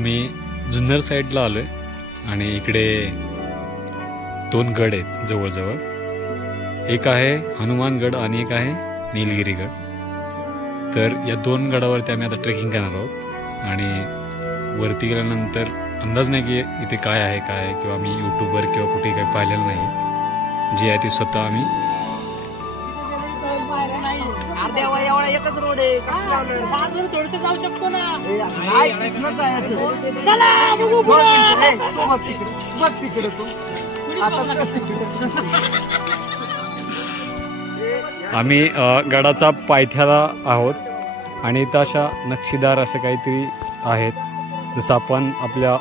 आम्ही जुन्नर साईडला आलोय आणि इकडे दोन गड आहेत जवळजवळ. एक आहे हनुमानगड आणि एक आहे नीलगिरीगड. तर या दोन गडावरती आम्ही आता ट्रेकिंग करणार आहोत आणि वरती गेल्यानंतर अंदाज नाही की इथे काय आहे किंवा मी यूट्यूबवर किंवा कुठे काही पाहिलेलं नाही. जी आहे ती स्वतः आम्ही एकच रोड आहे थोडस जाऊ शकतो ना. आम्ही गडाचा पायथ्याला आहोत आणि इथं अशा नक्षीदार असं काहीतरी आहेत जसं आपण आपल्या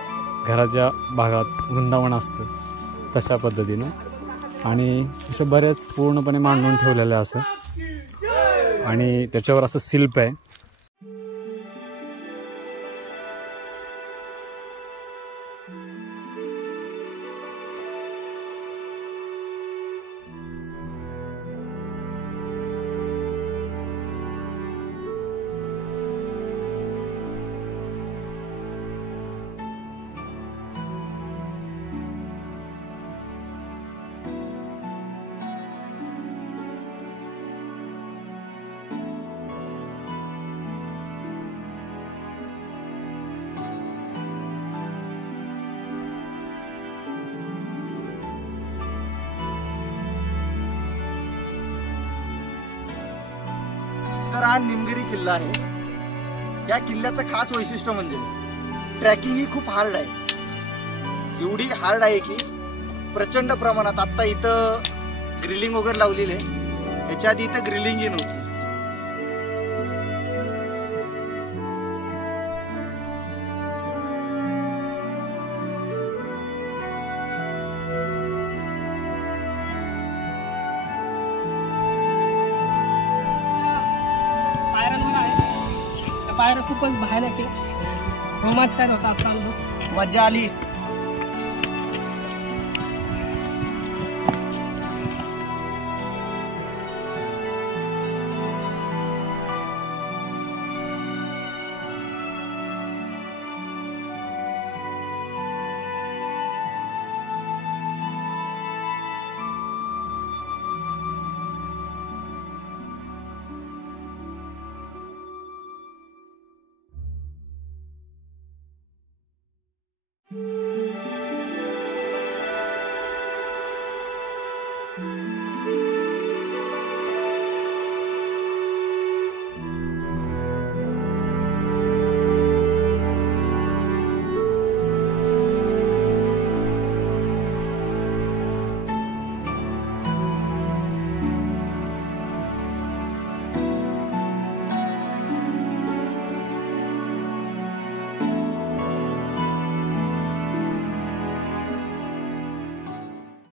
घराच्या भागात वृंदावन असतं तशा पद्धतीनं आणि असं बऱ्याच पूर्णपणे मांडून ठेवलेलं आहे असं आणि त्याच्यावर असं शिल्प आहे. तर हा निमगिरी किल्ला आहे. या किल्ल्याचं खास वैशिष्ट्य म्हणजे ट्रॅकिंग ही खूप हार्ड आहे. एवढी हार्ड आहे की प्रचंड प्रमाणात आता इथं ग्रिलिंग वगैरे लावलेली आहे. याच्या आधी इथं ग्रिलिंग ही नव्हती. पायऱ्या खूपच भयानक आहे. रोमांचकार होता आपला अनुभव. मजा आली.